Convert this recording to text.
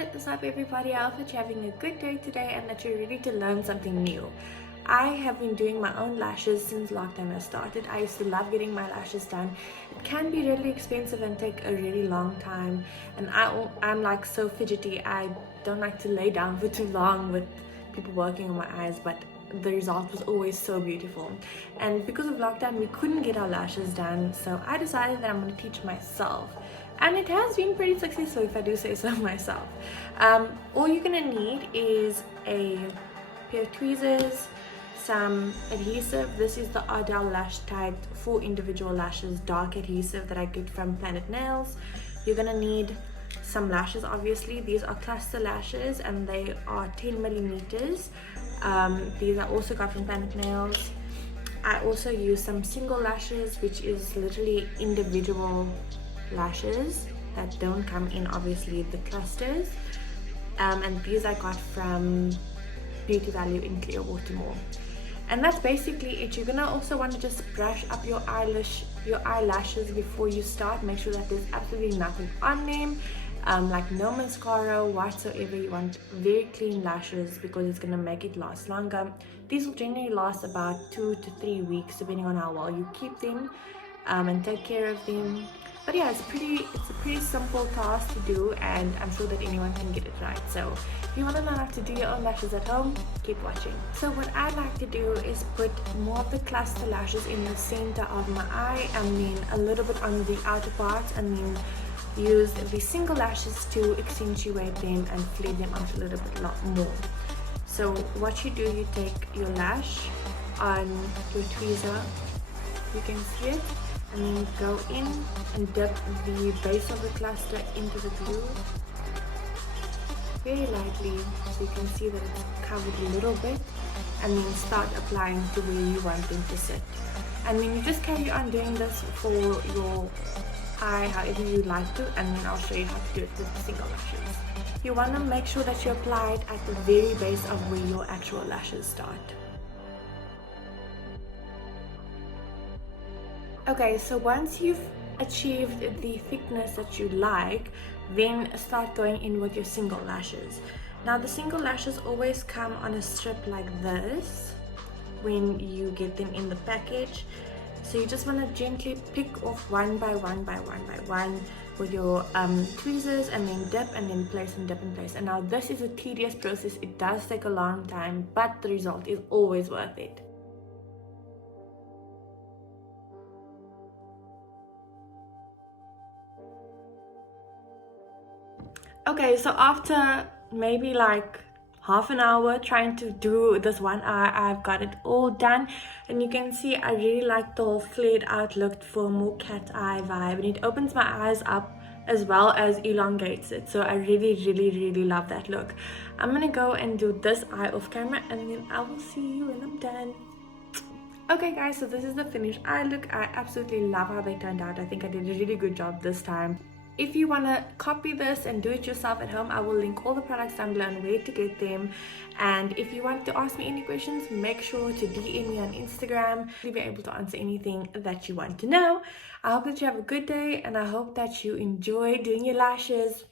What is up everybody? I hope that you're having a good day today and that you're ready to learn something new. I have been doing my own lashes since lockdown has started. I used to love getting my lashes done. It can be really expensive and take a really long time, and I'm like so fidgety. I don't like to lay down for too long with people working on my eyes, but the result was always so beautiful. And because of lockdown we couldn't get our lashes done, so I decided that I'm going to teach myself, and it has been pretty successful if I do say so myself. All you're gonna need is a pair of tweezers, some adhesive. This is the eyelash type for individual lashes dark adhesive that I get from Planet Nails. You're gonna need some lashes. Obviously these are cluster lashes and they are 10 millimeters. These I also got from Planet Nails. I also use some single lashes, which is literally individual lashes that don't come in obviously the clusters, and these I got from Beauty Value in Clearwater Mall. And that's basically it. You're gonna also want to just brush up your eyelashes before you start. Make sure that there's absolutely nothing on them, like no mascara whatsoever. You want very clean lashes because it's gonna make it last longer. These will generally last about 2 to 3 weeks depending on how well you keep them and take care of them. But yeah, it's a pretty simple task to do, and I'm sure that anyone can get it right. So if you want to learn how to do your own lashes at home, keep watching. So what I like to do is put more of the cluster lashes in the center of my eye, and then a little bit on the outer parts, and then use the single lashes to accentuate them and flare them out a little bit more. So what you do, you take your lash on your tweezer, you can see it, and then go in and dip the base of the cluster into the glue very lightly, so you can see that it's covered a little bit, and then start applying to where you want them to sit. And then you just carry on doing this for your eye however you like to, and then I'll show you how to do it with the single lashes. You want to make sure that you apply it at the very base of where your actual lashes start. Okay, so once you've achieved the thickness that you like, then start going in with your single lashes. Now the single lashes always come on a strip like this when you get them in the package. So you just want to gently pick off one by one with your tweezers, and then dip and then place and dip and place. And now this is a tedious process. It does take a long time, but the result is always worth it. Okay, so after maybe like half an hour trying to do this one eye, I've got it all done, and you can see I really like the whole flared out look for a more cat eye vibe, and it opens my eyes up as well as elongates it. So I really love that look. I'm gonna go and do this eye off camera, and then I will see you when I'm done. Okay guys, so this is the finished eye look. I absolutely love how they turned out. I think I did a really good job this time. If you want to copy this and do it yourself at home, I will link all the products down below and where to get them. And if you want to ask me any questions, make sure to DM me on Instagram. I'll be able to answer anything that you want to know. I hope that you have a good day, and I hope that you enjoy doing your lashes.